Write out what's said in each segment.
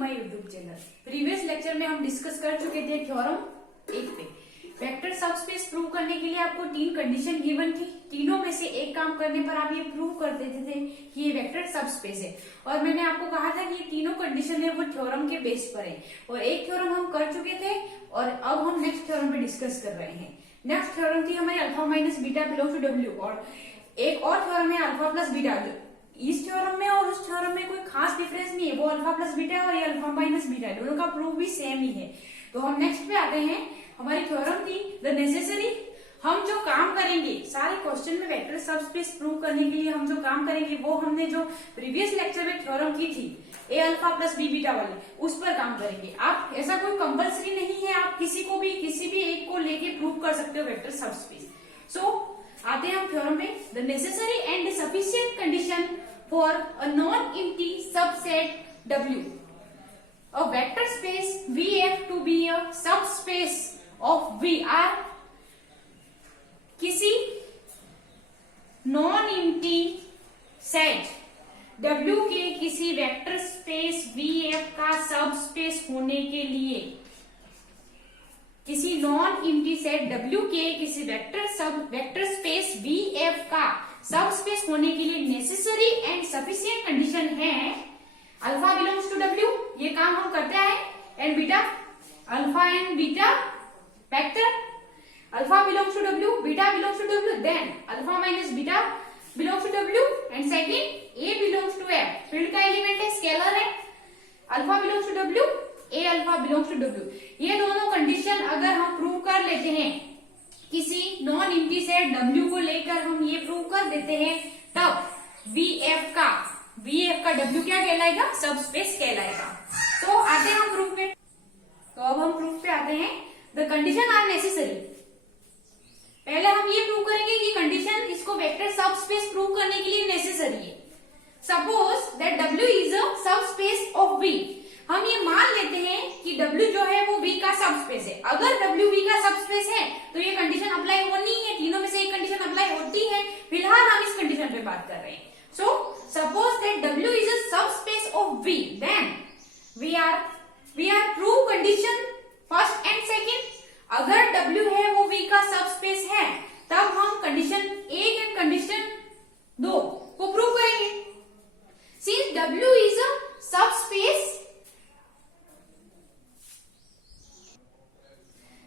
My YouTube channel. Previous lecture में हम discuss कर चुके थे थ्योरम 1 पे। वेक्टर सबस्पेस प्रूव करने के लिए आपको 3 कंडीशन गिवन थी। तीनों में से एक काम करने पर आप ये प्रूव कर देते थे कि ये वेक्टर सबस्पेस है। और मैंने आपको कहा था कि ये तीनों कंडीशन है वो थ्योरम के बेस पर है। और एक थ्योरम हम कर चुके थे और अब हम नेक्स्ट थ्योरम पे डिस्कस कर रहे हैं। नेक्स्ट थ्योरम थी हमारी alpha minus beta belongs to W, और एक और थ्योरम है अल्फा प्लस बीटा। इस थ्योरम में और उस थ्योरम में कोई खास डिफरेंस नहीं है, वो अल्फा प्लस बीटा है और ये अल्फा माइनस बीटा है, दोनों का प्रूफ भी सेम ही है। तो हम नेक्स्ट पे आते हैं। हमारी थ्योरम थी द नेसेसरी। हम जो काम करेंगे सारे क्वेश्चन में वेक्टर सबस्पेस प्रूव करने के लिए हम जो काम करेंगे वो हमने जो प्रीवियस लेक्चर में थ्योरम की थी ए अल्फा प्लस बी बीटा वाले, उस पर काम करेंगे। आप ऐसा कोई कंपलसरी नहीं है, आप किसी भी एक को लेके प्रूव कर सकते हो वेक्टर सबस्पेस। सो आते हैं हम थ्योरम में। The necessary and sufficient condition for a non-empty subset W. A vector space VF to be a subspace of VR किसी non-empty set W के किसी वेक्टर स्पेस VF का सबस्पेस होने के लिए, किसी नॉन एम्प्टी सेट W के किसी वेक्टर स्पेस VF का सबस्पेस होने के लिए नेसेसरी एंड सफिशिएंट कंडीशन है अल्फा बिलोंग्स टू डब्ल्यू, ये काम हम करते हैं, and beta, alpha and beta vector, alpha belongs to W, beta belongs to W, then alpha minus beta belongs to W, and second a belongs to F, field का element है, scalar है, alpha belongs to W, a alpha belongs to W. ये दोनों condition अगर हम prove कर लेते हैं, किसी नॉन एम्प्टी सेट W को लेकर हम ये प्रूव कर देते हैं, तब VF का W क्या कहलाएगा? सबस्पेस कहलाएगा। तो आते हैं हम प्रूफ पे। तो अब हम प्रूफ पे आते हैं। The condition are necessary. पहले हम ये प्रूव करेंगे कि कंडीशन इसको वेक्टर सबस्पेस प्रूव करने के लिए नेसेसरी है। Suppose that W is a subspace of V। हम ये मान लेते हैं कि W जो है वो V का सबस्पेस है। अगर W V का सबस्पेस है तो ये कंडीशन अप्लाई होनी है, तीनों में से एक कंडीशन अप्लाई होती है। फिलहाल हम इस कंडीशन पे बात कर रहे हैं। So suppose that W is a subspace of V, then we are prove condition first and second. अगर W है वो V का सबस्पेस है तब हम कंडीशन 1 एंड कंडीशन 2 को प्रूव करेंगे। Since W is a subspace,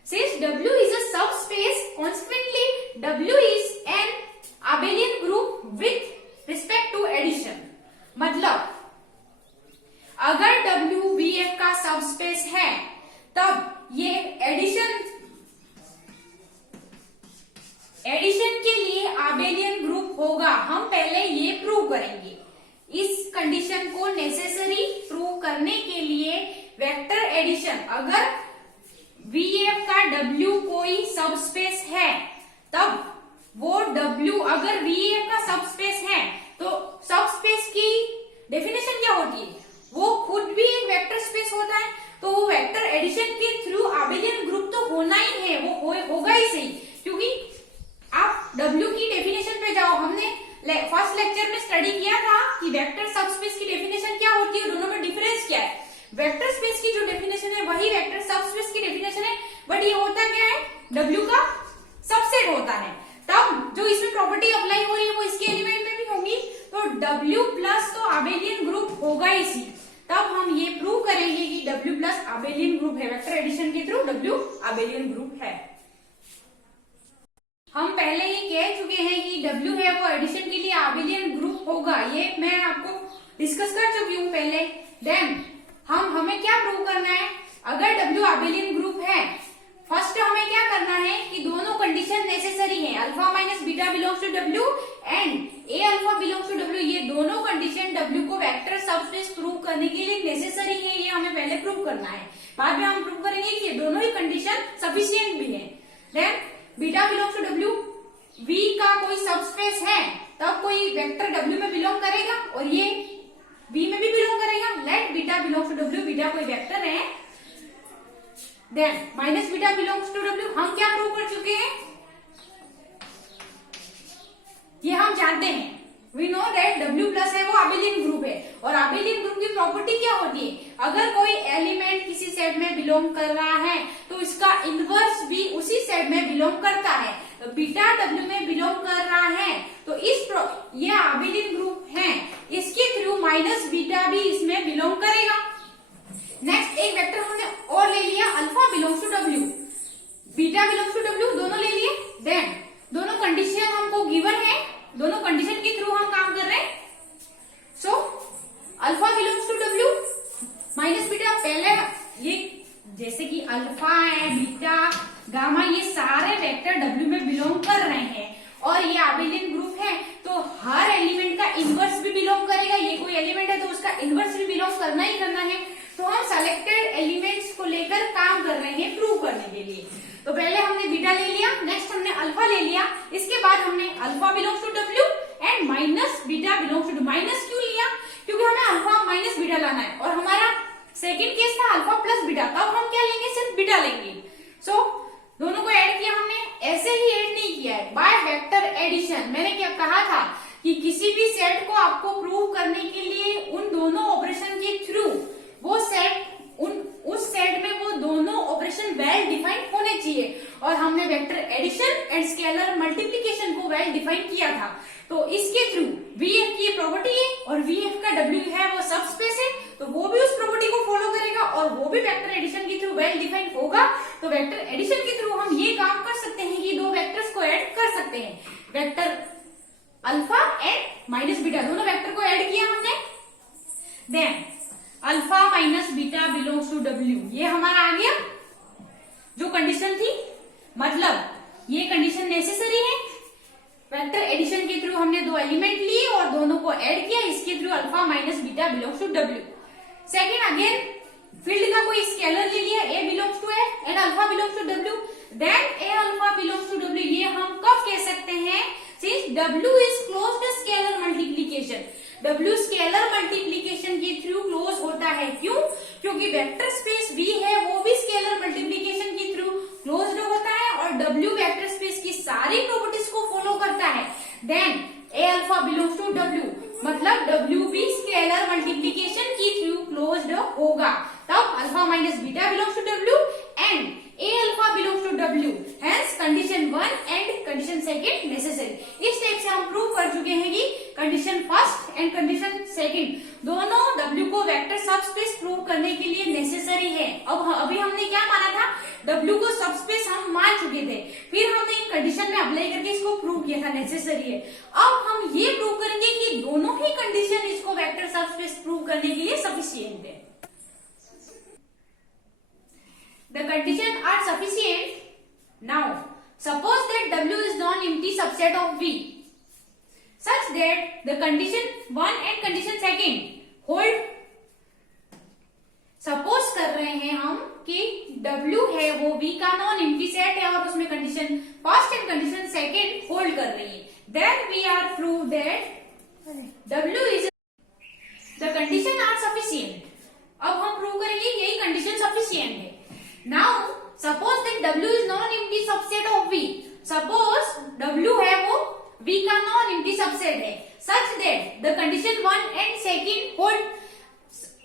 since W is a subspace, consequently W is an abelian group with respect to addition। मतलब अगर W VF का सबस्पेस है तब ये एडिशन के लिए आबेलियन ग्रुप होगा। हम पहले ये प्रूव करेंगे। इस कंडीशन को नेसेसरी प्रूव करने के लिए वेक्टर एडिशन, अगर VF का W कोई सबस्पेस है तब वो W, अगर VF का सबस्पेस है तो सबस्पेस की डेफिनेशन क्या होती है? वो खुद भी एक वेक्टर स्पेस होता है। तो वो वेक्टर एडिशन के थ्रू आबेलियन ग्रुप तो होना ही है, वो होगा ही सही। क्योंकि आप W की डेफिनेशन पे जाओ, हमने फर्स्ट लेक्चर में स्टडी किया था कि वेक्टर सबस्पेस की डेफिनेशन क्या होती है, दोनों में डिफरेंस क्या है। वेक्टर स्पेस की जो डेफिनेशन है वही वेक्टर सबस्पेस की डेफिनेशन है, बट ये होता क्या है? W का सबसेट होता है। तब जो इसमें प्रॉपर्टी अप्लाई हो रही है वो इसके एलिमेंट में भी होंगी। तो W प्लस तो आबेलियन ग्रुप होगा ही सी। तब हम ये प्रूव करेंगे कि W प्लस आबेलियन ग्रुप है। वेक्टर एडिशन के थ्रू W आबेलियन ग्रुप है। हम पहले ही कह चुके हैं कि W है वो एडिशन के लिए आबेलियन ग्रुप होगा, ये मैं आपको डिस्कस कर चुकी हूँ पहले। देन हमें क्या प्रूव करना है? अगर W आबेलियन ग्रुप है, फर्स्ट हमें क्या करना है कि दोनों कंडीशन नेसेसरी है, alpha minus beta belongs to W and a alpha belongs to W। ये दोनों कंडीशन W को वेक्टर सबस्पेस प्रूव करने के लिए नेसेसरी है, ये हमें पहले प्रूव करना है। बाद में हम प्रूव करेंगे कि ये दोनों ही कंडीशन सफिशिएंट भी है। Then beta belongs to W, V का कोई सबस्पेस है तब कोई वेक्टर W में बिलोंग करेगा और ये V में भी बिलोंग करेगा। Let beta belongs to W, beta कोई वेक्टर है। Then minus beta belongs to W, हम क्या प्रूव कर चुके हैं? ये हम जानते हैं we know that W plus है वो अबेलियन ग्रुप है, और अबेलियन ग्रुप की प्रॉपर्टी क्या होती है, अगर कोई एलिमेंट किसी सेट में बिलोंग कर रहा है तो इसका इनवर्स भी उसी सेट में बिलोंग करता है। तो बीटा W में बिलोंग कर रहा है तो ये अबेलियन ग्रुप है, इसके थ्रू माइनस बीटा भी इसमें बिलोंग करेगा। नेक्स्ट एक वेक्टर हमने और ले लिया, alpha belongs to W, beta belongs to W, दोनों ले लिए। देन दोनों कंडीशन हमको गिवन है, दोनों कंडीशन के थ्रू हम काम कर रहे हैं। So alpha belongs to W minus beta, पहले ये जैसे कि अल्फा है, बीटा, गामा, ये सारे वेक्टर W में बिलोंग कर रहे हैं और ये अबेलियन ग्रुप है तो हर एलिमेंट का इनवर्स भी बिलोंग करेगा। ये कोई एलिमेंट है तो उसका इनवर्स भी बिलोंग करना ही करना है। तो हम सेलेक्टेड एलिमेंट्स को लेकर काम कर रहे हैं प्रूव करने के लिए। तो पहले हमने बीटा ले लिया, नेक्स्ट हमने अल्फा ले लिया, इसके बाद हमने alpha belongs to W and minus beta belongs to W। Minus क्यों लिया, क्योंकि हमें अल्फा माइनस बीटा लाना है और हमारा सेकेंड केस था अल्फा प्लस बीटा, तब हम क्या लेंगे, सिर्फ बीटा लेंगे। सो दोनों को ऐड किया हमने, ऐसे ही ऐड नहीं किया है, बाय वेक्टर एडिशन। मैंने क्या कहा था कि किसी भी सेट को आपको प्रूव करने के लिए उन दोनों ऑपरेशन के थ्रू वो सेट उस सेट में वो दोनों ऑपरेशन वेल डिफाइन होने चाहिए, और हमने vector addition and scalar multiplication को वेल डिफाइन किया था। तो इसके थ्रू VF की प्रॉपर्टी है और VF का W है वो सब स्पेस है, तो वो भी उस प्रॉपर्टी को फॉलो करेगा और वो भी वेक्टर एडिशन के थ्रू वेल डिफाइन होगा। तो वेक्टर एडिशन के थ्रू हम ये काम कर सकते हैं कि दो वेक्टर्स को ऐड कर सकते हैं, vector alpha and minus beta, दोनों वेक्टर को ऐड किया हमने। Then alpha minus beta belongs to W, ये हमारा आ गया जो कंडीशन थी, मतलब ये कंडीशन नेसेसरी है। वेक्टर एडिशन के थ्रू हमने दो एलिमेंट लिए और दोनों को ऐड किया, इसके through alpha minus beta belongs to W। Second again field का कोई स्केलर ले लिया, A belongs to A and alpha belongs to W, then A alpha belongs to W। ये हम कब कह सकते हैं, since W is closed scalar multiplication, W scalar multiplication के थ्रू क्लोज होता है। क्यों, क्योंकि वेक्टर स्पेस V है वो भी स्केलर मल्टीप्लीकेशन के थ्रू क्लोज्ड होता है और W वेक्टर स्पेस की सारी प्रॉपर्टीज को फॉलो करता है। Then A alpha belongs to W, मतलब W भी स्केलर मल्टीप्लीकेशन के थ्रू क्लोज्ड होगा, तब alpha minus beta belongs to W and A alpha belongs to W। Hence condition 1 and condition second necessary. इस type से हम प्रूव कर चुके हैं कि condition first and condition second दोनों W को वेक्टर सबस्पेस प्रूव करने के लिए नेसेसरी है। अब अभी हमने क्या माना था, W को सबस्पेस हम मान चुके थे, फिर हमने इन कंडीशन में अप्लाई करके इसको प्रूव किया था नेसेसरी है। अब हम ये प्रूव करेंगे कि दोनों ही कंडीशन इसको वेक्टर सबस्पेस प्रूव करने के लिए सफिशिएंट है। The condition are sufficient. Now, suppose that W is non-empty subset of V, such that the condition 1 and condition second hold. Suppose कर रहे हैं हम कि W है वो V का non-empty set है और उसमें condition first and condition second hold कर रही है. Then we are prove that W is the condition are sufficient. अब हम प्रूव करेंगे यही कंडीशन सफिशिएंट है। Now, suppose that W is non-empty subset of V. Suppose W है वो V का non-empty subset है, such that the condition 1 and second hold.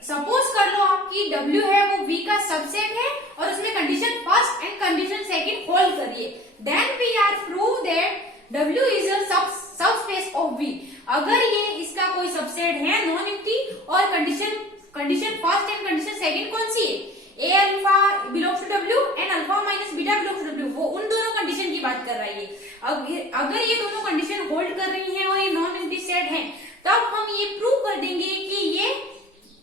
Suppose कर लो आप कि W है वो V का सबसेट है और उसमें condition first and condition second hold करिए, then we are prove that W is a subspace of V. अगर ये इसका कोई सबसेट है नॉन-एम्प्टी और condition first and condition second कौन सी है, A alpha belongs to W and alpha minus beta belongs to W, वो उन दोनों कंडीशन की बात कर रही है। अगर ये दोनों कंडीशन होल्ड कर रही हैं और ये नॉन एम्प्टी सेट है, तब हम ये प्रूव कर देंगे कि ये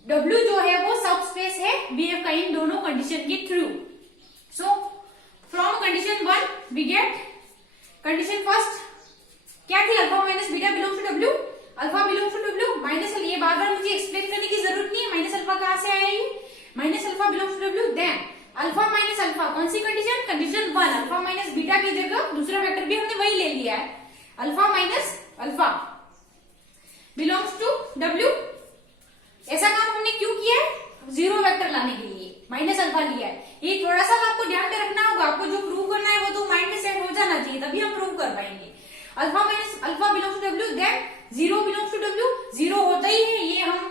W जो है वो सब स्पेस है BF का इन दोनों कंडीशन के through. So from condition 1 we get condition first क्या थी, alpha minus beta belongs to W, alpha belongs to W minus, ये बार बार मुझे एक्सप्लेन करने की जरूरत नहीं है, माइनस अल्फा कहां से आया ये, minus alpha belongs to W, then alpha minus alpha कौन सी condition, condition 1, alpha minus beta की जगह दूसरा वेक्टर भी हमने वही ले लिया है, alpha minus alpha belongs to W। ऐसा काम हमने क्यों किया है, जीरो वेक्टर लाने के लिए माइनस अल्फा लिया है। ये थोड़ा सा आपको ध्यान में रखना होगा, आपको जो प्रूव करना है वो तो माइंड में सेट हो जाना चाहिए, तभी हम प्रूव कर पाएंगे। Alpha minus alpha belongs to W, then zero belongs to W, zero होता ही है, ये हम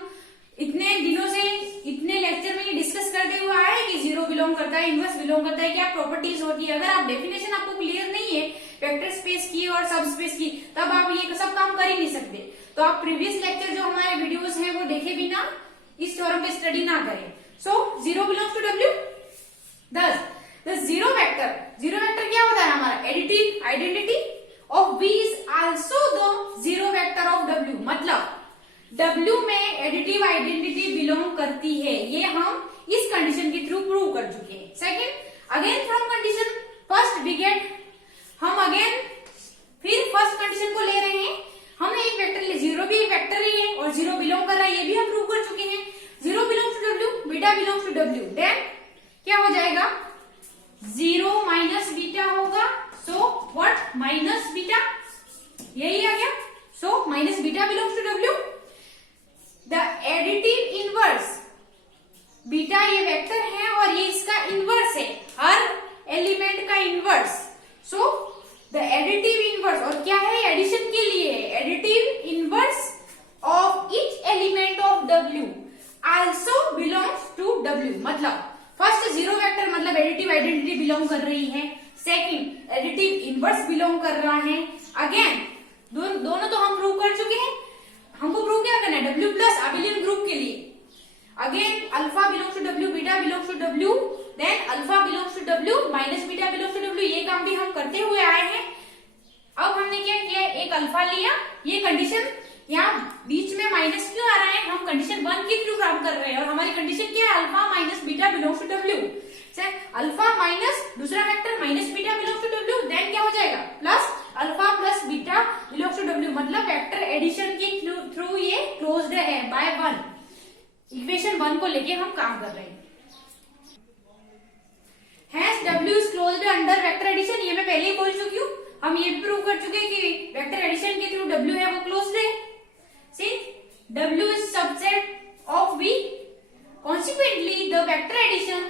इतने दिनों से इतने लेक्चर में ये डिस्कस करते हुए आए हैं कि जीरो बिलोंग करता है, इनवर्स बिलोंग करता है, क्या प्रॉपर्टीज होती है। अगर आप डेफिनेशन आपको क्लियर नहीं है वेक्टर स्पेस की और सब स्पेस की, तब आप ये सब काम कर ही नहीं सकते। तो आप प्रीवियस लेक्चर जो हमारे वीडियोस हैं वो देखे बिना इस थ्योरम पे स्टडी ना करें। So zero belongs to W. The zero vector क्या होता है हमारा, additive identity of V is also the zero vector of W, मतलब W में एडिटिव आइडेंटिटी बिलोंग करती है, ये हम इस कंडीशन के थ्रू प्रूव कर चुके हैं। Second, again from condition first we get, हम अगेन फिर फर्स्ट कंडीशन को ले रहे हैं, हमने एक वेक्टर ले, जीरो भी एक वेक्टर ही है और जीरो बिलोंग कर रहा है, ये भी हम प्रूव कर चुके हैं। Zero belongs to W, beta belongs to W, then क्या हो जाएगा, जीरो माइनस बीटा होगा। सो व्हाट, माइनस बीटा, यही आ गया। So minus beta belongs to W. The additive inverse, beta ये वेक्टर है और ये इसका इनवर्स है, हर एलिमेंट का inverse. So the additive inverse, और क्या है, एडिशन के लिए additive inverse of each element of W also belongs to W, मतलब फर्स्ट जीरो वेक्टर मतलब एडिटिव आइडेंटिटी बिलोंग कर रही है, सेकंड एडिटिव इनवर्स बिलोंग कर रहा है। अगेन दोनों तो हम प्रूव कर चुके हैं, हमको प्रूव क्या करना है, डब्ल्यू प्लस अबिलियन ग्रुप के लिए। Again alpha belongs to W, beta belongs to W, then alpha belongs to W minus beta belongs to W, ये काम भी हम करते हुए आए हैं। अब हमने क्या किया, एक अल्फा लिया, ये कंडीशन यहाँ बीच में माइनस क्यों आ रहा है, हम कंडीशन 1 के थ्रू काम कर रहे हैं और हमारी कंडीशन क्या है, alpha minus beta belongs to W. Alpha minus दूसरा vector minus beta belongs to W, then क्या हो जाएगा, plus alpha plus beta belongs to W, मतलब वेक्टर एडिशन के थ्रू ये क्लोज्ड है बाय 1। इक्वेशन 1 को लेके हम काम कर रहे हैं। Hence W is closed under vector addition, ये मैं पहले ही बोल चुकी हूँ, हम ये भी प्रूव कर चुके हैं कि वेक्टर एडिशन के थ्रू W है वो क्लोज्ड है। Since W is subset of V, consequently the vector addition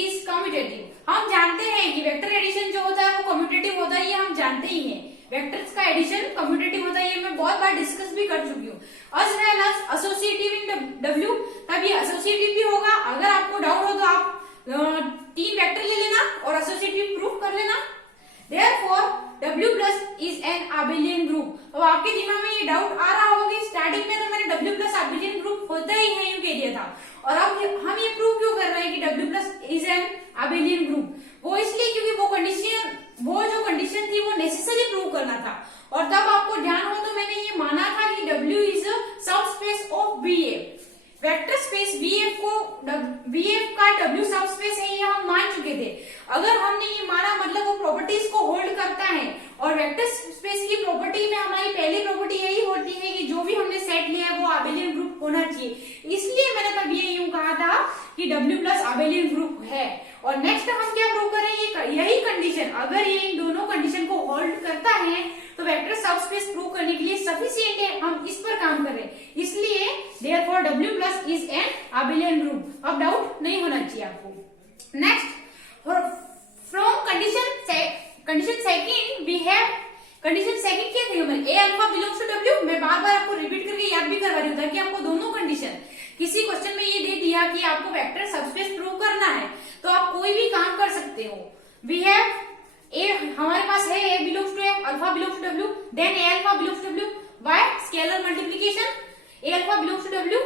is commutative। हम जानते हैं कि वेक्टर एडिशन जो होता है वो कम्यूटेटिव होता है, ये हम जानते ही हैं, वेक्टर्स का एडिशन कम्यूटेटिव होता है, ये मैं बहुत बार डिस्कस भी कर चुकी हूँ। as well as associative in W, तब ये एसोसिएटिव भी होगा। अगर आपको डाउट हो तो आप 3 वेक्टर ले लेना और एसोसिएटिव प्रूफ कर लेना। Therefore W plus is an abelian group। तो आपके दिमाग में ये डाउट आ रहा होगा, स्टार्टिंग में तो मैंने W plus abelian group होता ही है यूं कह दिया था, और अब हम ये प्रूव क्यों कर रहे हैं कि W plus is an abelian group, वो इसलिए क्योंकि वो जो कंडीशन थी वो नेसेसरी प्रूव करना था। और तब आपको ध्यान हो तो मैंने ये माना था कि W is a subspace of VF, vector space VF को VF का W सबस्पेस है, ये हम मान चुके थे। अगर हमने ये माना मतलब वो प्रॉपर्टीज को होल्ड करता है, और वेक्टर स्पेस की प्रॉपर्टी में हमारी पहली प्रॉपर्टी यही होती है कि जो भी हमने सेट लिया है वो अबेलियन ग्रुप होना चाहिए। इसलिए मैंने तब ये यूं कहा था कि W प्लस अबेलियन ग्रुप है। और नेक्स्ट हम क्या प्रूव करेंगे, यही कंडीशन, अगर ये इन दोनों कंडीशन को होल्ड करता है तो वेक्टर सबस्पेस प्रूव करने के लिए सफिशिएंट है, हम इस पर काम कर रहे हैं। इसलिए therefore W plus is an abelian group. अब डाउट नहीं होना चाहिए आपको। Next from condition second we have, condition second क्या थी हमारी, A alpha belongs to W. मैं बार बार आपको रिपीट करके याद भी करवा रही हूँ ताकि आपको दोनों कंडीशन, किसी क्वेश्चन में ये दे दिया कि आपको वेक्टर सबस्पेस प्रूव करना है तो आप कोई भी काम कर सकते हो। वी हैव ए, हमारे पास है a belongs to a, alpha belongs to W, then a alpha belongs to W by scalar multiplication, a alpha belongs to W,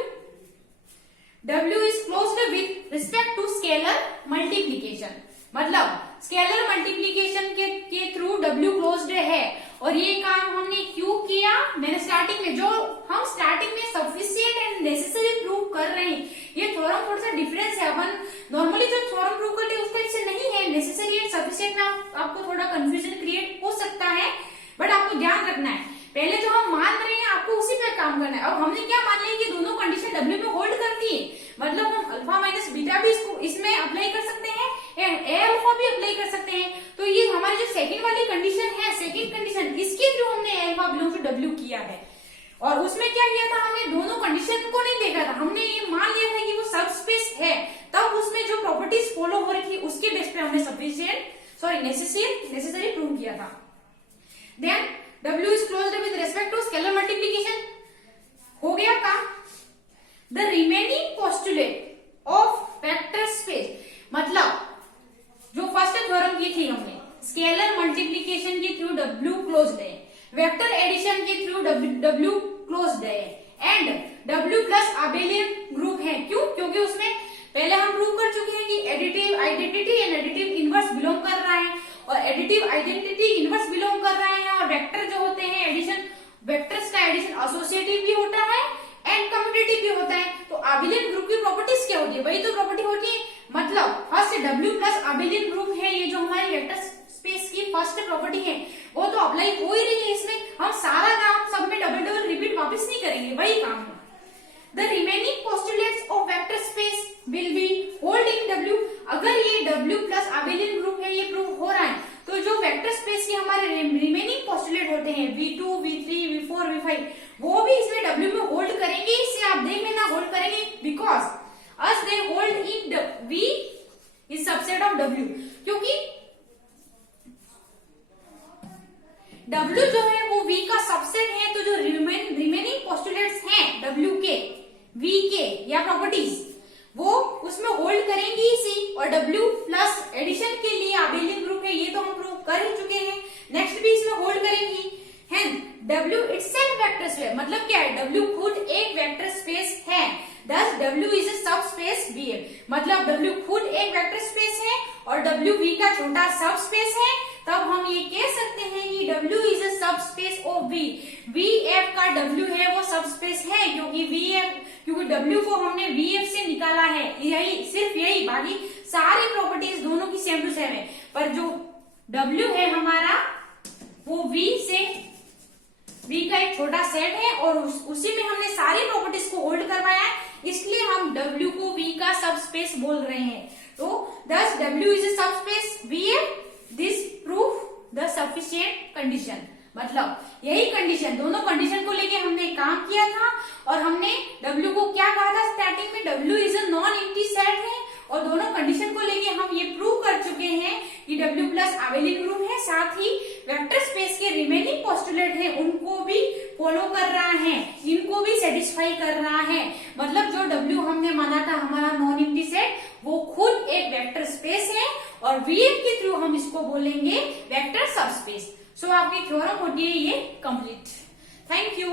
W is closed with respect to scalar multiplication, मतलब scalar multiplication के through W closed है। और ये काम हमने क्यों किया, मैंने स्टार्टिंग में, जो हम स्टार्टिंग में सफिशिएंट एंड नेसेसरी प्रूव कर रहे हैं, ये थ्योरम थोड़ा सा डिफरेंस है। अपन नॉर्मली जो थ्योरम प्रूव करते हैं उसका इससे नहीं है, नेसेसरी एंड सफिशिएंट में आपको थोड़ा कंफ्यूजन क्रिएट हो सकता है, बट आपको ध्यान रखना है पहले जो हम मान रहे हैं आपको उसी पे काम करना है। अब हमने क्या मान लिया कि दोनों कंडीशन W में होल्ड करती है, मतलब हम अल्फा माइनस बीटा भी इसमें अप्लाई कर सकते हैं एंड ए अल्फा भी अप्लाई कर सकते हैं। तो ये हमारी जो सेकंड वाली कंडीशन है, सेकंड कंडीशन, इसके थ्रू हमने ए अल्फा बिलोंग्स टू W किया है। और उसमें क्या किया था, हमने दोनों कंडीशन को नहीं देखा था, हमने ये मान लिया था कि वो सबस्पेस है, तब उसमें जो प्रॉपर्टीज फॉलो हो रही थी उसके बेस पे हमने सफिशिएंट नेसेसरी प्रूव किया था। Then W is closed with respect to scalar multiplication, vector addition के थ्रू W क्लोज्ड है and W plus abelian group है। क्यों? क्योंकि उसमें पहले हम प्रूव कर चुके हैं कि additive identity and additive inverse belong कर रहा है, और एडिटिव आइडेंटिटी इनवर्स बिलोंग कर रहे हैं, और वेक्टर जो होते हैं एडिशन, वेक्टर्स का एडिशन एसोसिएटिव भी होता है एंड कम्यूटेटिव भी होता है। तो अबेलियन ग्रुप की प्रॉपर्टीज क्या होती है? वही तो प्रॉपर्टी होती है। मतलब first W plus abelian group है, ये जो हमारी वेक्टर स्पेस की फर्स्ट प्रॉपर्टी है, वो तो अप्लाई हो ही रही है इसमें। हम सारा काम सब में डबल डबल रिपीट वापस नहीं करेंगे, वही काम है। The remaining postulates of vector space will be hold in W। अगर ये W प्लस अबेलियन ग्रुप है, ये प्रूव हो रहा है, तो जो वेक्टर स्पेस के हमारे रिमेनिंग पोस्टुलेट होते हैं V2, V3, V4, V5, वो भी इसमें W में होल्ड करेंगे। इससे आप देख लेना होल्ड करेंगे, because as they hold in V is subset of W। क्योंकि W जो है वो V का सबसेट है, तो जो रिमेनिंग पोस्टुलेट्स हैं W के, V के या प्रॉपर्टीज, वो उसमें होल्ड करेंगी इसी। और W प्लस एडिशन के लिए अबेलियन ग्रुप है, ये तो हम प्रूव कर ही चुके हैं। नेक्स्ट भी इसमें होल्ड करेंगी। Hence W itself vector space, मतलब क्या है? W खुद एक वेक्टर स्पेस है। Thus W is a subspace VF। मतलब W खुद एक वेक्टर स्पेस है और W V का छोटा सब स्पेस है। तब हम ये कह सकते हैं कि W is a subspace of V। VF का W है वो सबस्पेस है, क्योंकि W को हमने VF से निकाला है। यही सिर्फ यही, बाकी सारी प्रॉपर्टीज दोनों की सेम टू सेम है, पर जो W है हमारा वो V का एक छोटा सेट है और उसी में हमने सारी प्रॉपर्टीज को होल्ड करवाया है, इसलिए हम W को V का सबस्पेस बोल रहे हैं। तो thus W is a subspace VF। This proof the sufficient condition. मतलब यही कंडीशन, दोनों कंडीशन को लेके हमने काम किया था, और हमने W को क्या कहा था स्टार्टिंग में? W is a non empty set है, और दोनों कंडीशन को लेके हम ये प्रूव कर चुके हैं कि W प्लस अबेलियन ग्रुप है, साथ ही वेक्टर स्पेस के रिमेनिंग पोस्टुलेट है उनको भी फॉलो कर रहा है, इनको भी सेटिस्फाई कर रहा है। मतलब जो W हमने माना था हमारा नॉन एम्प्टी सेट, वो खुद एक वेक्टर स्पेस है, और VF के थ्रू हम इसको बोलेंगे वेक्टर सबस्पेस। सो आपकी थ्योरम होती है ये कंप्लीट। Thank you.